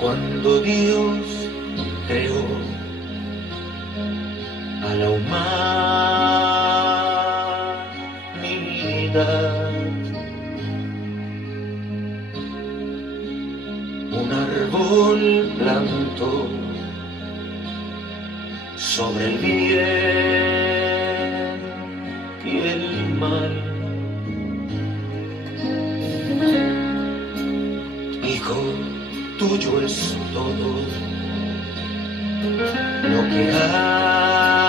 Cuando Dios creó a la humanidad, un árbol plantó sobre el bien y el mal. Hijo, tuyo es todo lo que hay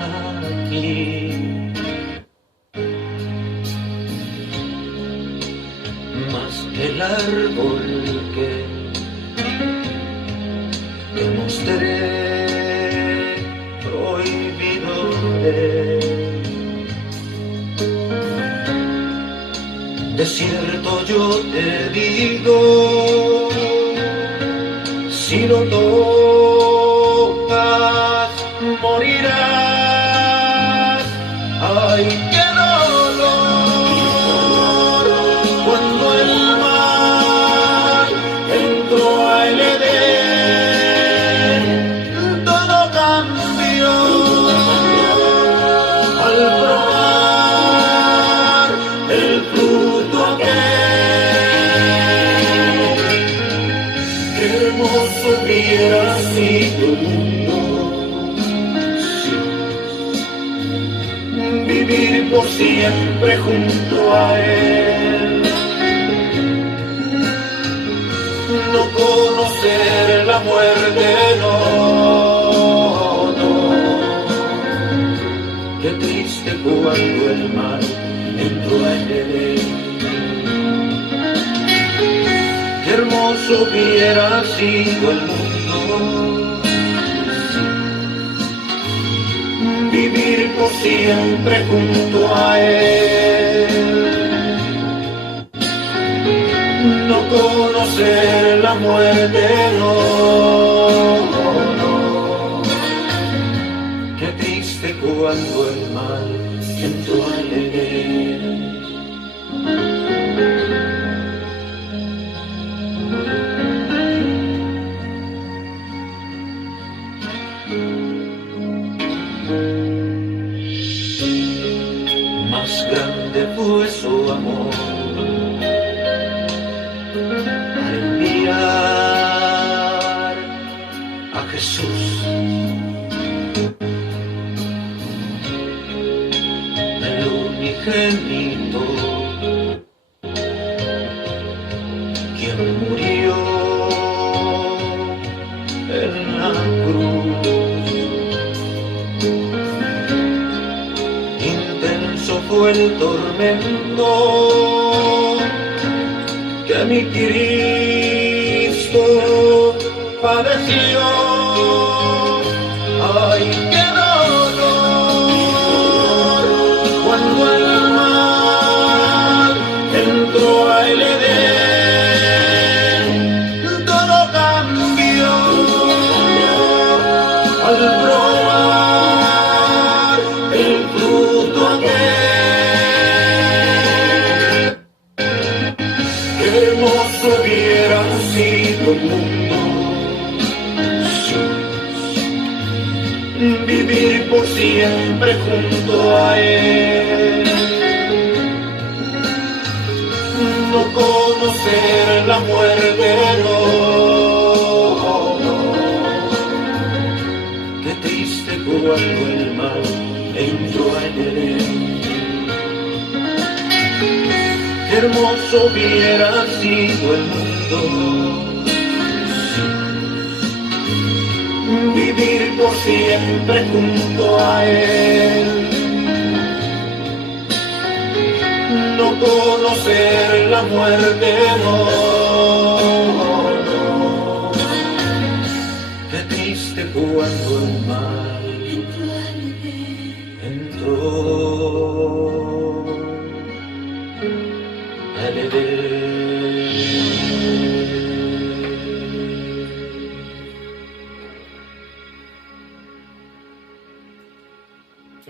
aquí. Mas el árbol que te mostré prohibido de cierto yo te digo, si lo tocas morirás. Ay, qué dolor cuando el mal entró al Edén, todo cambió al probar el fruto aquel. Qué hermoso hubiera sido el mundo, vivir por siempre junto a él, no conocer la muerte, no, no. Qué triste cuando el mal entró en él. Qué hermoso hubiera sido el mundo, vivir por siempre junto a él, no conocer la muerte, no, no. Qué triste cuando el mal entró al Edén. Más grande fue su amor al enviar a Jesús, el unigénito, quien murió en la cruz. Intenso fue el tormento que mi Cristo padeció. Ay, qué dolor cuando el mal entró al Edén, todo cambió al probar el fruto aquel. Qué hermoso hubiera sido el mundo, vivir por siempre junto a él, no conocer la muerte, no, no. Qué triste cuando el mal entró en él. Qué hermoso hubiera sido el mundo, vivir por siempre junto a él, no conocer la muerte, no, no. Qué triste cuando el mal entró al Edén.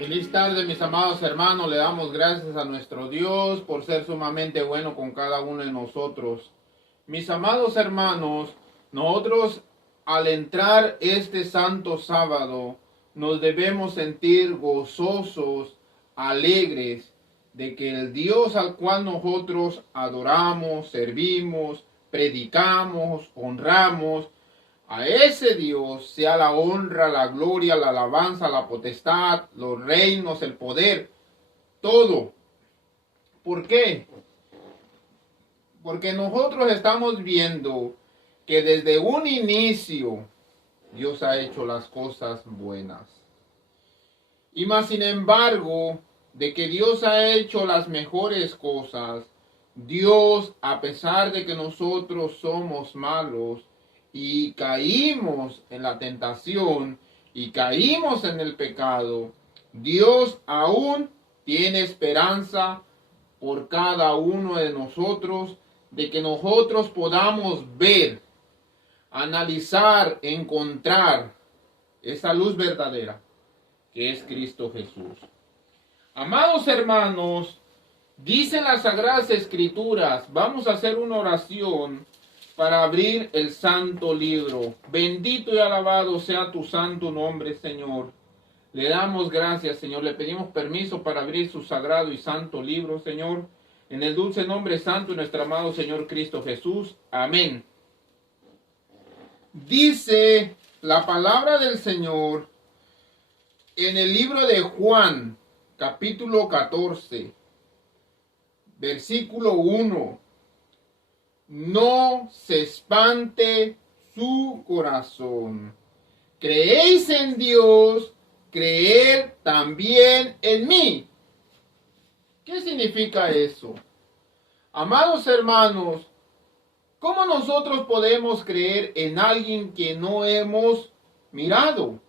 Feliz tarde, mis amados hermanos. Le damos gracias a nuestro Dios por ser sumamente bueno con cada uno de nosotros. Mis amados hermanos, nosotros al entrar este santo sábado nos debemos sentir gozosos, alegres, de que el Dios al cual nosotros adoramos, servimos, predicamos, honramos, a ese Dios sea la honra, la gloria, la alabanza, la potestad, los reinos, el poder, todo. ¿Por qué? Porque nosotros estamos viendo que desde un inicio Dios ha hecho las cosas buenas. Y más sin embargo, de que Dios ha hecho las mejores cosas, Dios, a pesar de que nosotros somos malos, y caímos en la tentación y caímos en el pecado, Dios aún tiene esperanza por cada uno de nosotros, de que nosotros podamos ver, analizar, encontrar esa luz verdadera que es Cristo Jesús. Amados hermanos, dicen las Sagradas Escrituras, vamos a hacer una oración para abrir el santo libro. Bendito y alabado sea tu santo nombre, Señor. Le damos gracias, Señor. Le pedimos permiso para abrir su sagrado y santo libro, Señor. En el dulce nombre santo de nuestro amado Señor Cristo Jesús. Amén. Dice la palabra del Señor en el libro de Juan, capítulo 14, versículo 1. No se espante su corazón. Creéis en Dios, creer también en mí. ¿Qué significa eso? Amados hermanos, ¿cómo nosotros podemos creer en alguien que no hemos mirado?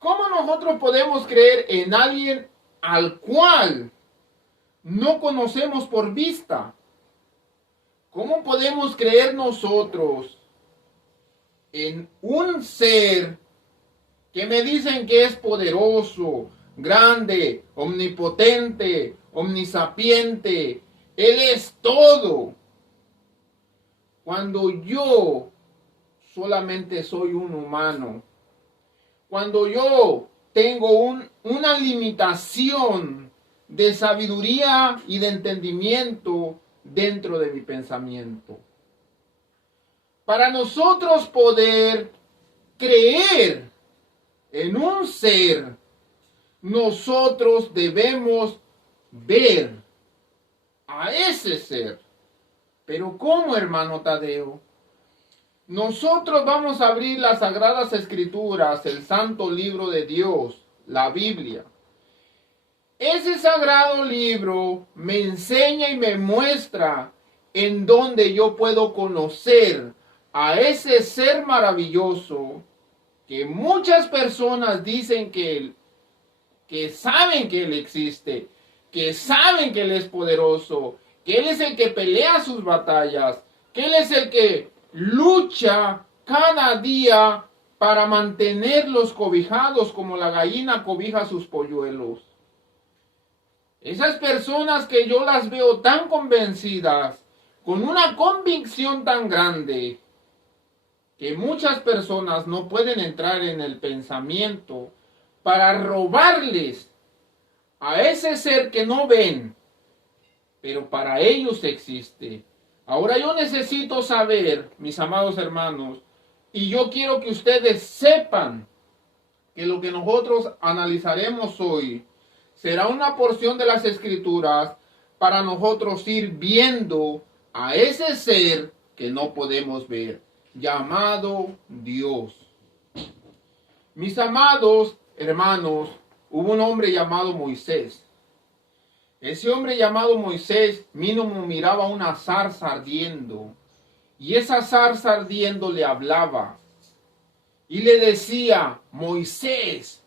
¿Cómo nosotros podemos creer en alguien al cual no conocemos por vista? ¿Cómo podemos creer nosotros en un ser que me dicen que es poderoso, grande, omnipotente, omnisapiente? Él es todo. Cuando yo solamente soy un humano, cuando yo tengo una limitación de sabiduría y de entendimiento dentro de mi pensamiento. Para nosotros poder creer en un ser, nosotros debemos ver a ese ser. Pero ¿cómo, hermano Tadeo? Nosotros vamos a abrir las Sagradas Escrituras, el santo libro de Dios, la Biblia. Ese sagrado libro me enseña y me muestra en donde yo puedo conocer a ese ser maravilloso que muchas personas dicen que saben que Él existe, que saben que Él es poderoso, que Él es el que pelea sus batallas, que Él es el que lucha cada día para mantenerlos cobijados como la gallina cobija sus polluelos. Esas personas que yo las veo tan convencidas, con una convicción tan grande, que muchas personas no pueden entrar en el pensamiento para robarles a ese ser que no ven, pero para ellos existe. Ahora yo necesito saber, mis amados hermanos, y yo quiero que ustedes sepan que lo que nosotros analizaremos hoy será una porción de las Escrituras para nosotros ir viendo a ese ser que no podemos ver, llamado Dios. Mis amados hermanos, hubo un hombre llamado Moisés. Ese hombre llamado Moisés mínimo miraba una zarza ardiendo, y esa zarza ardiendo le hablaba y le decía: Moisés,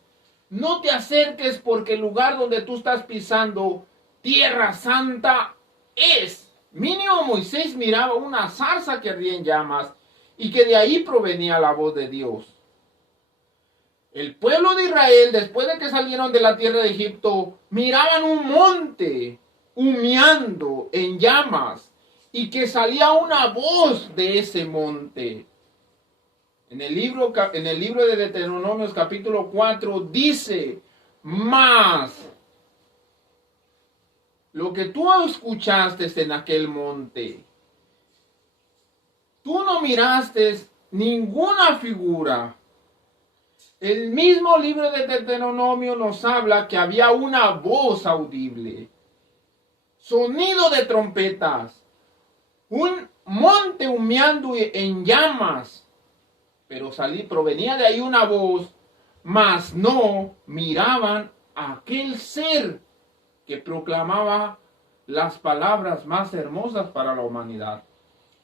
no te acerques porque el lugar donde tú estás pisando, tierra santa es. Mínimo Moisés miraba una zarza que ardía en llamas y que de ahí provenía la voz de Dios. El pueblo de Israel, después de que salieron de la tierra de Egipto, miraban un monte humeando en llamas y que salía una voz de ese monte. En el libro de Deuteronomios capítulo 4 dice, mas lo que tú escuchaste en aquel monte, tú no miraste ninguna figura. El mismo libro de Deuteronomio nos habla que había una voz audible, sonido de trompetas, un monte humeando en llamas, pero provenía de ahí una voz, mas no miraban a aquel ser que proclamaba las palabras más hermosas para la humanidad,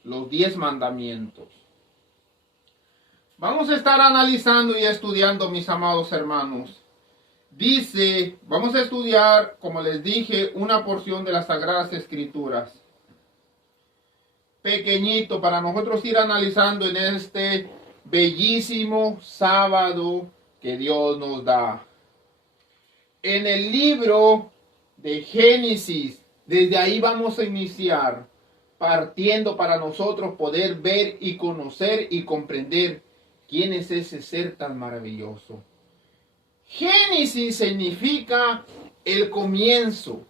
los 10 mandamientos. Vamos a estar analizando y estudiando, mis amados hermanos. Vamos a estudiar, como les dije, una porción de las Sagradas Escrituras. Pequeñito, para nosotros ir analizando en este bellísimo sábado que Dios nos da. En el libro de Génesis, desde ahí vamos a iniciar, partiendo para nosotros poder ver y conocer y comprender quién es ese ser tan maravilloso. Génesis significa el comienzo,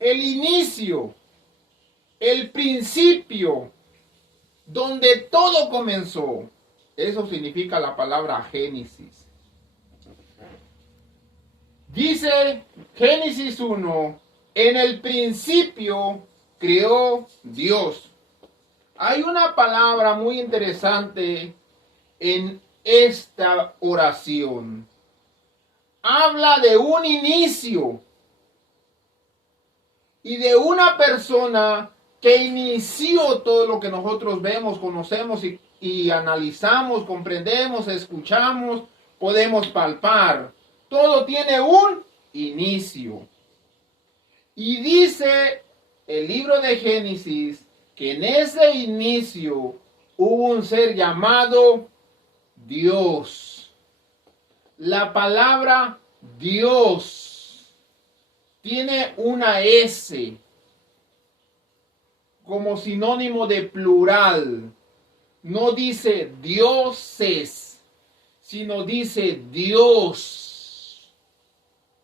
el inicio, el principio, donde todo comenzó. Eso significa la palabra Génesis. Dice Génesis 1, en el principio creó Dios. Hay una palabra muy interesante en esta oración. Habla de un inicio y de una persona que inició todo lo que nosotros vemos, conocemos y analizamos, comprendemos, escuchamos, podemos palpar. Todo tiene un inicio. Y dice el libro de Génesis que en ese inicio hubo un ser llamado Dios. La palabra Dios tiene una S como sinónimo de plural. No dice dioses, sino dice Dios.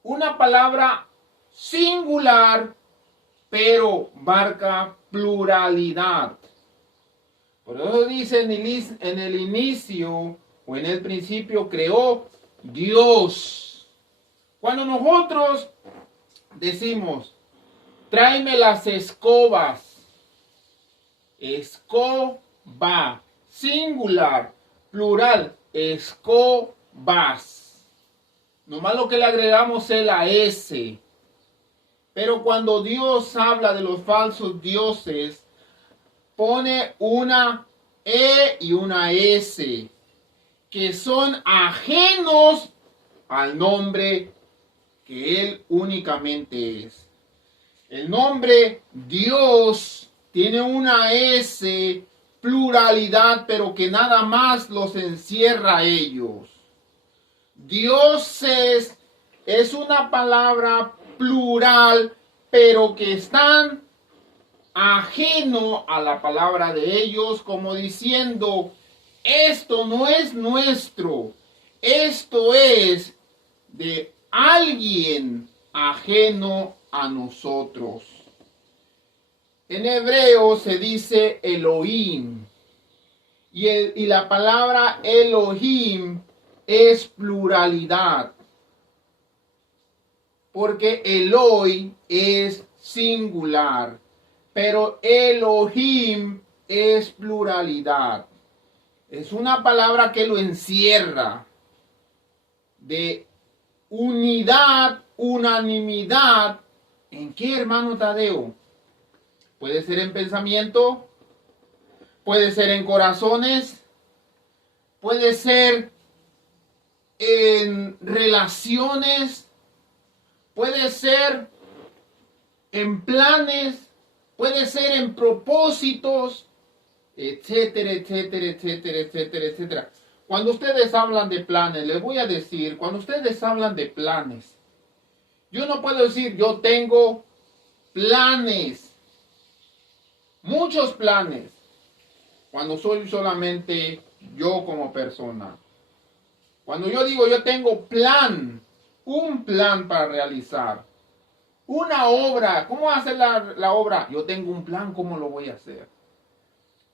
Una palabra singular, pero marca pluralidad. Por eso dice en el inicio o en el principio creó Dios. Cuando nosotros decimos, tráeme las escobas, escoba, singular, plural, escobas. Nomás lo que le agregamos es la S. Pero cuando Dios habla de los falsos dioses, pone una E y una S, que son ajenos al nombre que Él únicamente es. El nombre Dios tiene una S, pluralidad, pero que nada más los encierra a ellos. Dioses es una palabra plural, pero que están ajeno a la palabra de ellos, como diciendo, esto no es nuestro, esto es de alguien ajeno a nosotros. En hebreo se dice Elohim, y la palabra Elohim es pluralidad, porque Eloi es singular, pero Elohim es pluralidad. Es una palabra que lo encierra de unidad, unanimidad. ¿En qué, hermano Tadeo? Puede ser en pensamiento, puede ser en corazones, puede ser en relaciones, puede ser en planes, puede ser en propósitos, etcétera, etcétera, etcétera, etcétera, etcétera. Cuando ustedes hablan de planes, les voy a decir, cuando ustedes hablan de planes, yo no puedo decir yo tengo planes, muchos planes, cuando soy solamente yo como persona. Cuando yo digo yo tengo un plan para realizar, una obra, ¿cómo hacer la obra? Yo tengo un plan, ¿cómo lo voy a hacer?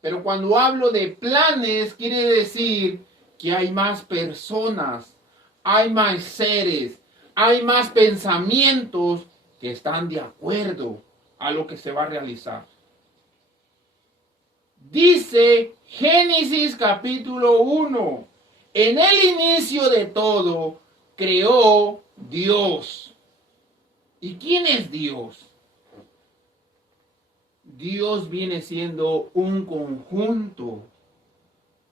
Pero cuando hablo de planes, quiere decir que hay más personas, hay más seres, hay más pensamientos que están de acuerdo a lo que se va a realizar. Dice Génesis capítulo 1, en el inicio de todo creó Dios. ¿Y quién es Dios? Dios viene siendo un conjunto,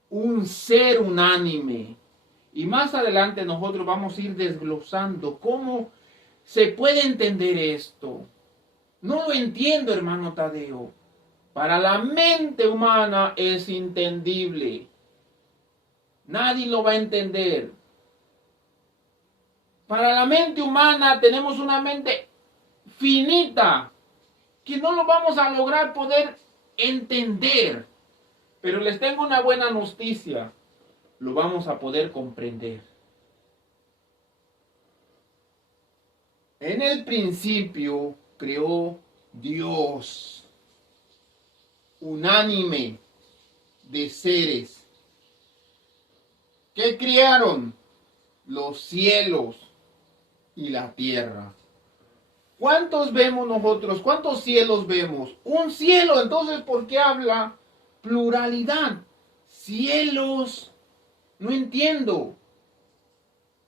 un ser unánime. Y más adelante nosotros vamos a ir desglosando cómo se puede entender esto. No lo entiendo, hermano Tadeo. Para la mente humana es entendible. Nadie lo va a entender. Para la mente humana tenemos una mente finita que no lo vamos a lograr poder entender. Pero les tengo una buena noticia. Lo vamos a poder comprender. En el principio creó Dios, unánime de seres. ¿Qué crearon? Los cielos y la tierra. ¿Cuántos vemos nosotros? ¿Cuántos cielos vemos? Un cielo. Entonces, ¿por qué habla pluralidad? Cielos. No entiendo.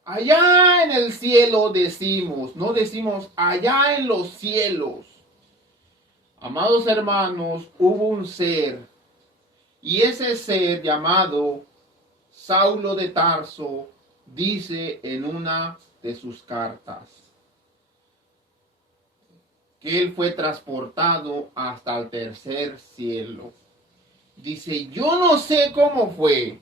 Allá en el cielo decimos, no decimos allá en los cielos. Amados hermanos, hubo un ser, y ese ser llamado Saulo de Tarso dice en una de sus cartas que él fue transportado hasta el tercer cielo. Dice, yo no sé cómo fue,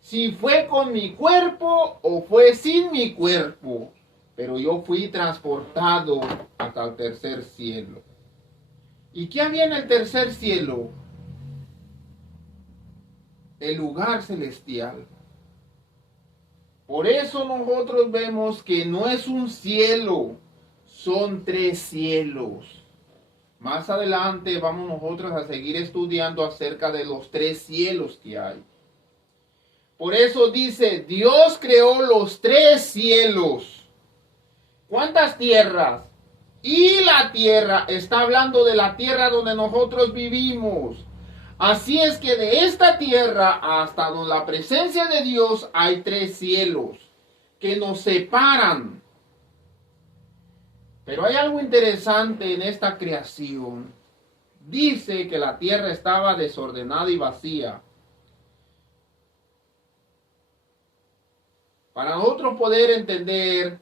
si fue con mi cuerpo o fue sin mi cuerpo, pero yo fui transportado hasta el tercer cielo. ¿Y qué había en el tercer cielo? El lugar celestial. Por eso nosotros vemos que no es un cielo, son 3 cielos. Más adelante vamos nosotros a seguir estudiando acerca de los 3 cielos que hay. Por eso dice, Dios creó los 3 cielos. ¿Cuántas tierras? Y la tierra, está hablando de la tierra donde nosotros vivimos. Así es que de esta tierra hasta la presencia de Dios hay 3 cielos que nos separan. Pero hay algo interesante en esta creación. Dice que la tierra estaba desordenada y vacía. Para nosotros poder entender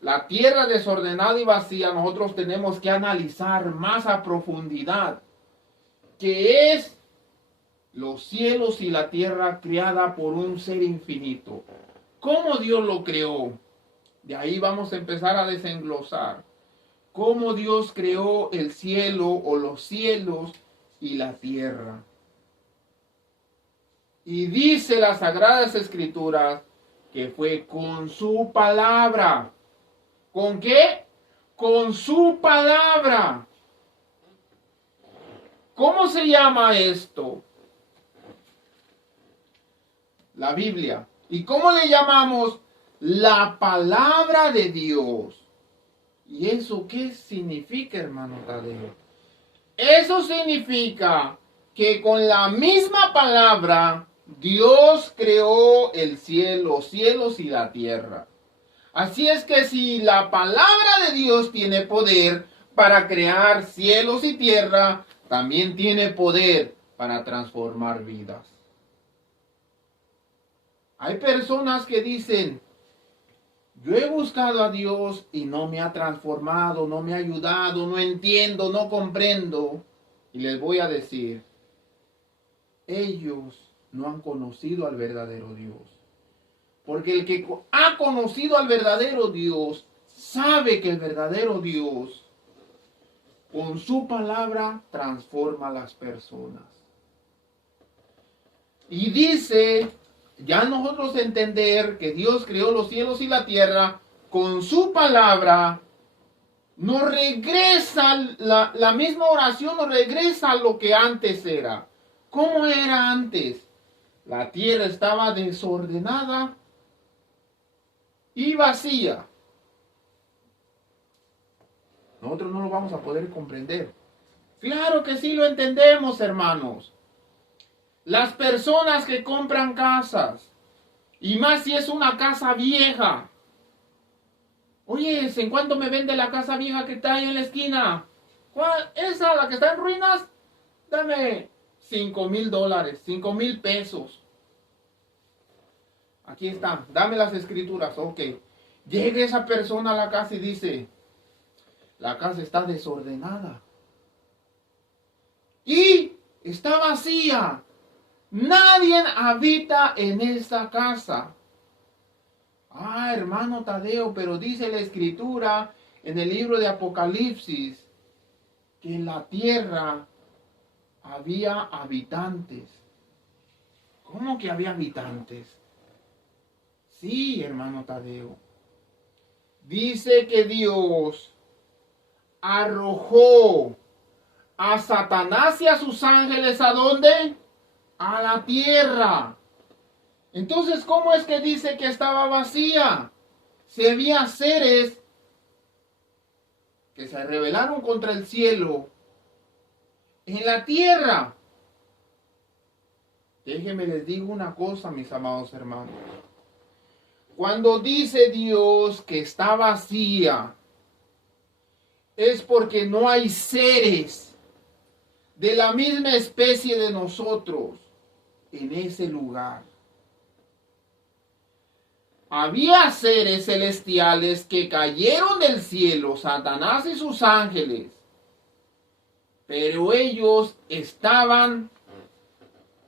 la tierra desordenada y vacía, nosotros tenemos que analizar más a profundidad qué es los cielos y la tierra creada por un ser infinito. ¿Cómo Dios lo creó? De ahí vamos a empezar a desenglosar. ¿Cómo Dios creó el cielo o los cielos y la tierra? Y dice las Sagradas Escrituras que fue con su palabra. ¿Con qué? Con su palabra. ¿Cómo se llama esto? La Biblia. ¿Y cómo le llamamos? La palabra de Dios. ¿Y eso qué significa, hermano Tadeo? Eso significa que con la misma palabra Dios creó el cielo, los cielos y la tierra. Así es que si la palabra de Dios tiene poder para crear cielos y tierra, también tiene poder para transformar vidas. Hay personas que dicen, yo he buscado a Dios y no me ha transformado, no me ha ayudado, no entiendo, no comprendo. Y les voy a decir, ellos no han conocido al verdadero Dios. Porque el que ha conocido al verdadero Dios sabe que el verdadero Dios con su palabra transforma a las personas. Y dice, ya nosotros entender que Dios creó los cielos y la tierra, con su palabra nos regresa, la misma oración nos regresa a lo que antes era. ¿Cómo era antes? La tierra estaba desordenada y vacía. Nosotros no lo vamos a poder comprender. Claro que sí lo entendemos, hermanos. Las personas que compran casas, y más si es una casa vieja. Oye, ¿en cuánto me vende la casa vieja que está ahí en la esquina? ¿Cuál? ¿Esa, la que está en ruinas? Dame $5,000, 5,000 pesos. Aquí está, dame las escrituras, ok. Llega esa persona a la casa y dice, la casa está desordenada. Y está vacía. Nadie habita en esa casa. Ah, hermano Tadeo, pero dice la escritura en el libro de Apocalipsis que en la tierra había habitantes. ¿Cómo que había habitantes? Sí, hermano Tadeo. Dice que Dios arrojó a Satanás y a sus ángeles, ¿a dónde? A la tierra. Entonces, ¿cómo es que dice que estaba vacía? Si había seres que se rebelaron contra el cielo en la tierra. Déjenme les digo una cosa, mis amados hermanos. Cuando dice Dios que está vacía, es porque no hay seres de la misma especie de nosotros en ese lugar. Había seres celestiales que cayeron del cielo, Satanás y sus ángeles, pero ellos estaban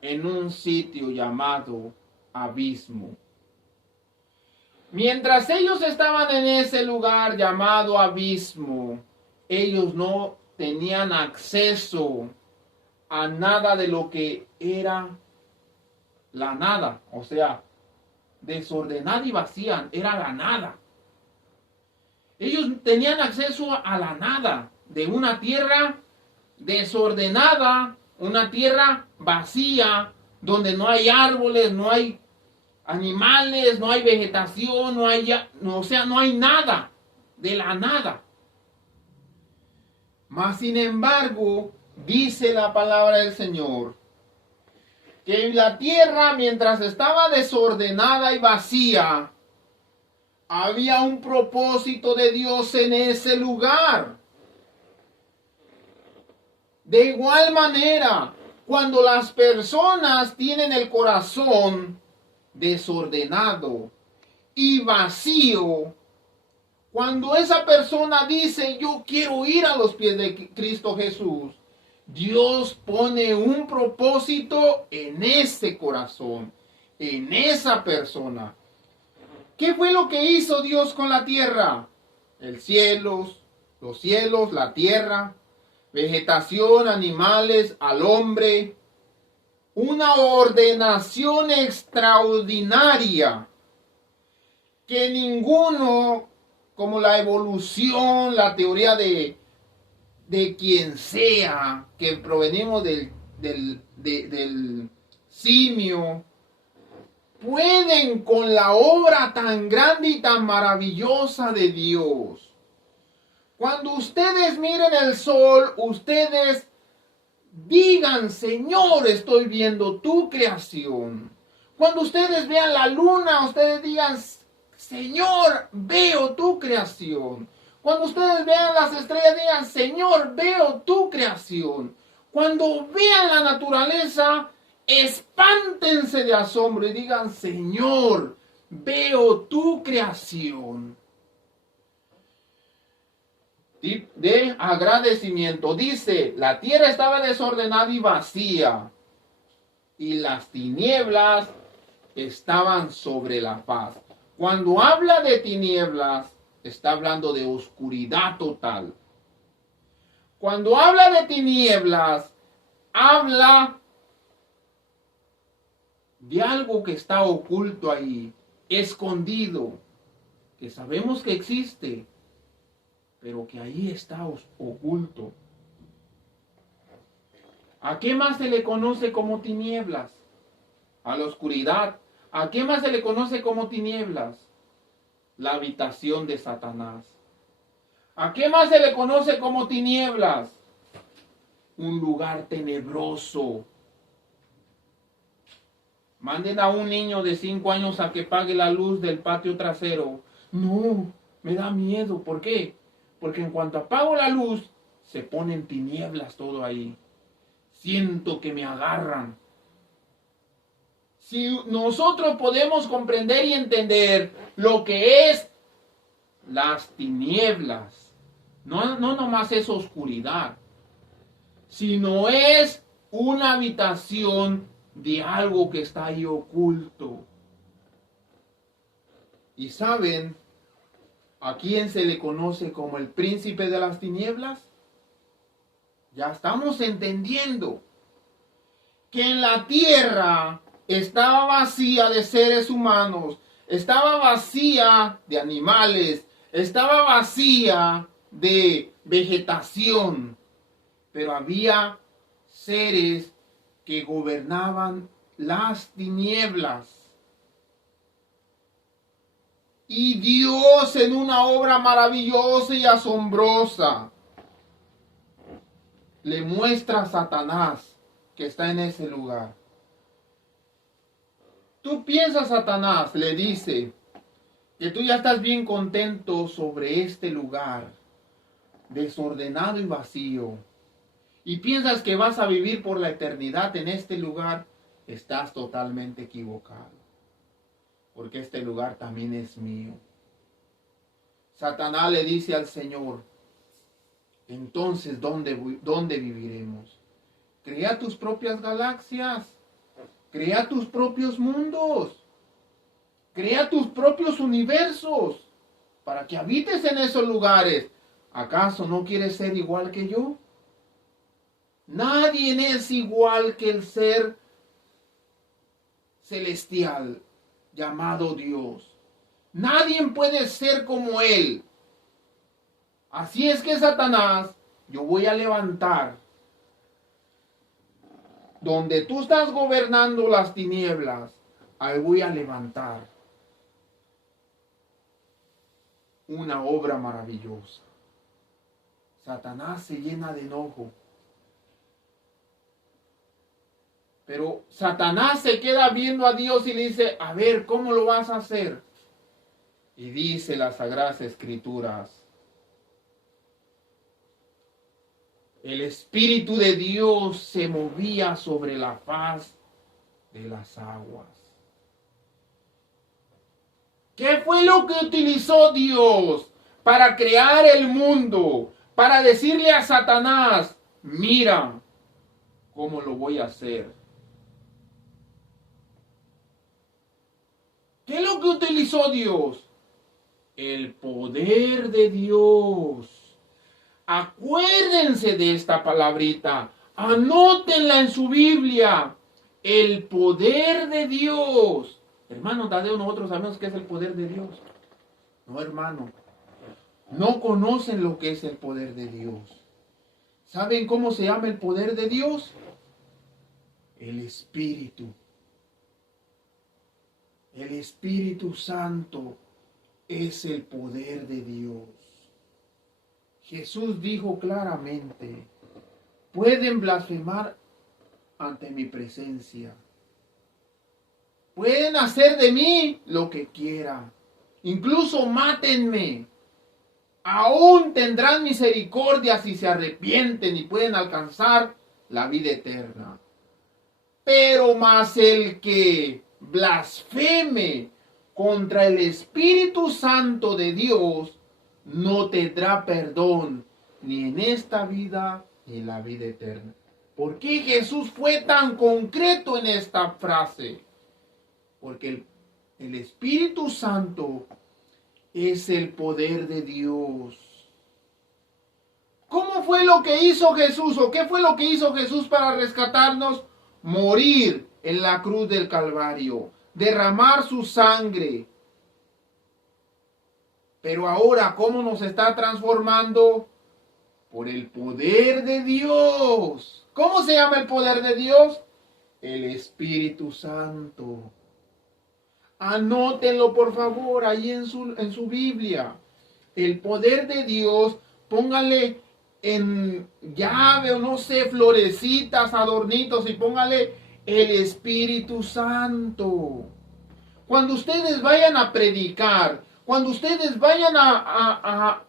en un sitio llamado abismo. Mientras ellos estaban en ese lugar llamado abismo, ellos no tenían acceso a nada de lo que era la nada, o sea, desordenada y vacía, era la nada. Ellos tenían acceso a la nada, de una tierra desordenada, una tierra vacía, donde no hay árboles, no hay animales, no hay vegetación, no hay nada, de la nada. Mas sin embargo, dice la palabra del Señor, que en la tierra, mientras estaba desordenada y vacía, había un propósito de Dios en ese lugar. De igual manera, cuando las personas tienen el corazón desordenado y vacío, cuando esa persona dice, yo quiero ir a los pies de Cristo Jesús, Dios pone un propósito en ese corazón, en esa persona. ¿Qué fue lo que hizo Dios con la tierra? Los cielos, la tierra, vegetación, animales, al hombre. Una ordenación extraordinaria que ninguno, como la evolución, la teoría de quien sea, que provenimos del simio, pueden con la obra tan grande y tan maravillosa de Dios. Cuando ustedes miren el sol, ustedes digan, Señor, estoy viendo tu creación. Cuando ustedes vean la luna, ustedes digan, Señor, veo tu creación. Cuando ustedes vean las estrellas, digan, Señor, veo tu creación. Cuando vean la naturaleza, espántense de asombro y digan, Señor, veo tu creación. De agradecimiento. Dice, la tierra estaba desordenada y vacía. y las tinieblas estaban sobre la faz. Cuando habla de tinieblas, está hablando de oscuridad total. Cuando habla de tinieblas, habla de algo que está oculto ahí, escondido, que sabemos que existe, pero que ahí está oculto. ¿A qué más se le conoce como tinieblas? A la oscuridad. ¿A qué más se le conoce como tinieblas? La habitación de Satanás. ¿A qué más se le conoce como tinieblas? Un lugar tenebroso. Manden a un niño de 5 años a que pague la luz del patio trasero. No, me da miedo. ¿Por qué? Porque en cuanto apago la luz, se ponen tinieblas todo ahí. Siento que me agarran. Si nosotros podemos comprender y entender lo que es las tinieblas, no nomás es oscuridad, sino es una habitación de algo que está ahí oculto. ¿Y saben a quién se le conoce como el príncipe de las tinieblas? Ya estamos entendiendo que en la tierra estaba vacía de seres humanos, estaba vacía de animales, estaba vacía de vegetación, pero había seres que gobernaban las tinieblas. Y Dios, en una obra maravillosa y asombrosa, le muestra a Satanás que está en ese lugar. Tú piensas, Satanás, le dice, que tú ya estás bien contento sobre este lugar, desordenado y vacío, y piensas que vas a vivir por la eternidad en este lugar. Estás totalmente equivocado, porque este lugar también es mío. Satanás le dice al Señor, entonces, ¿dónde viviremos? Crea tus propias galaxias, crea tus propios mundos, crea tus propios universos, para que habites en esos lugares. ¿Acaso no quieres ser igual que yo? Nadie es igual que el ser celestial llamado Dios. Nadie puede ser como Él. Así es que, Satanás, yo voy a levantar donde tú estás gobernando las tinieblas. Ahí voy a levantar una obra maravillosa. Satanás se llena de enojo. Pero Satanás se queda viendo a Dios y le dice, a ver, ¿cómo lo vas a hacer? Y dice las Sagradas Escrituras, el Espíritu de Dios se movía sobre la faz de las aguas. ¿Qué fue lo que utilizó Dios para crear el mundo? Para decirle a Satanás, mira cómo lo voy a hacer. ¿Qué es lo que utilizó Dios? El poder de Dios. Acuérdense de esta palabrita. Anótenla en su Biblia. El poder de Dios. Hermano Tadeo, nosotros sabemos qué es el poder de Dios. No, hermano. No conocen lo que es el poder de Dios. ¿Saben cómo se llama el poder de Dios? El Espíritu. El Espíritu Santo es el poder de Dios. Jesús dijo claramente, pueden blasfemar ante mi presencia. Pueden hacer de mí lo que quieran. Incluso mátenme. Aún tendrán misericordia si se arrepienten y pueden alcanzar la vida eterna. Pero más el que blasfeme contra el Espíritu Santo de Dios no tendrá perdón ni en esta vida ni en la vida eterna. ¿Por qué Jesús fue tan concreto en esta frase? Porque el Espíritu Santo es el poder de Dios. ¿Cómo fue lo que hizo Jesús? ¿O qué fue lo que hizo Jesús para rescatarnos? Morir en la cruz del Calvario, derramar su sangre. Pero ahora, ¿cómo nos está transformando? Por el poder de Dios. ¿Cómo se llama el poder de Dios? El Espíritu Santo. Anótenlo por favor ahí en su Biblia. El poder de Dios, póngale en llave o no sé, florecitas, adornitos y póngale el Espíritu Santo. Cuando ustedes vayan a predicar, cuando ustedes vayan a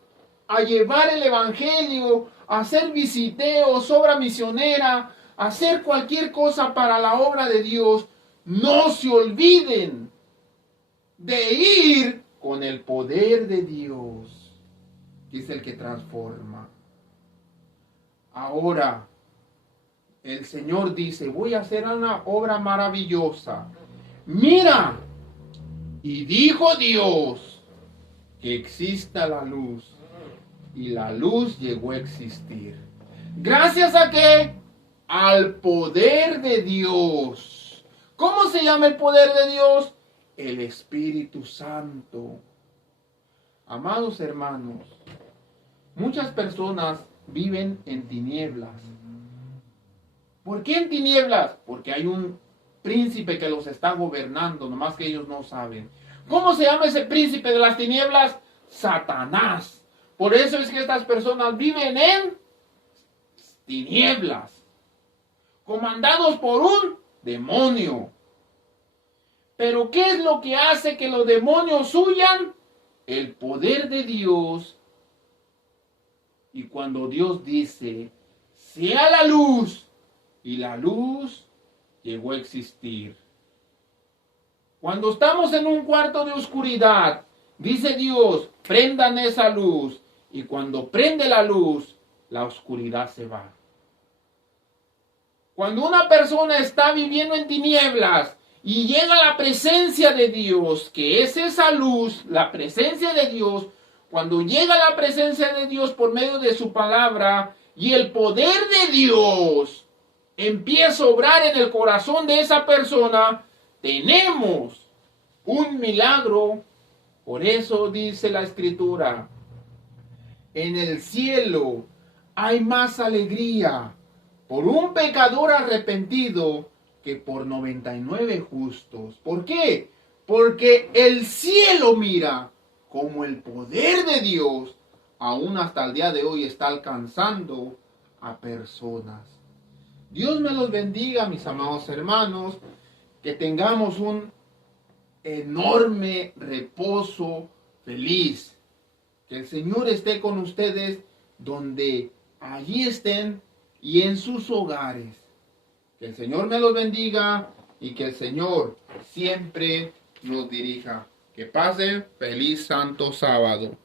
llevar el Evangelio, a hacer visiteos, obra misionera, a hacer cualquier cosa para la obra de Dios, no se olviden de ir con el poder de Dios, que es el que transforma. Ahora, el Señor dice, voy a hacer una obra maravillosa. Mira, y dijo Dios que exista la luz. Y la luz llegó a existir. ¿Gracias a qué? Al poder de Dios. ¿Cómo se llama el poder de Dios? El Espíritu Santo. Amados hermanos, muchas personas viven en tinieblas. ¿Por qué en tinieblas? Porque hay un príncipe que los está gobernando, nomás que ellos no saben. ¿Cómo se llama ese príncipe de las tinieblas? Satanás. Por eso es que estas personas viven en tinieblas, comandados por un demonio. Pero ¿qué es lo que hace que los demonios huyan? El poder de Dios. Y cuando Dios dice, sea la luz, y la luz llegó a existir. Cuando estamos en un cuarto de oscuridad, dice Dios, prendan esa luz. Y cuando prende la luz, la oscuridad se va. Cuando una persona está viviendo en tinieblas y llega la presencia de Dios, que es esa luz, la presencia de Dios, cuando llega la presencia de Dios por medio de su palabra y el poder de Dios empieza a obrar en el corazón de esa persona, tenemos un milagro. Por eso dice la Escritura, en el cielo hay más alegría por un pecador arrepentido que por 99 justos. ¿Por qué? Porque el cielo mira como el poder de Dios aún hasta el día de hoy está alcanzando a personas. Dios me los bendiga, mis amados hermanos, que tengamos un enorme reposo feliz. Que el Señor esté con ustedes donde allí estén y en sus hogares. Que el Señor me los bendiga y que el Señor siempre nos dirija. Que pasen feliz santo sábado.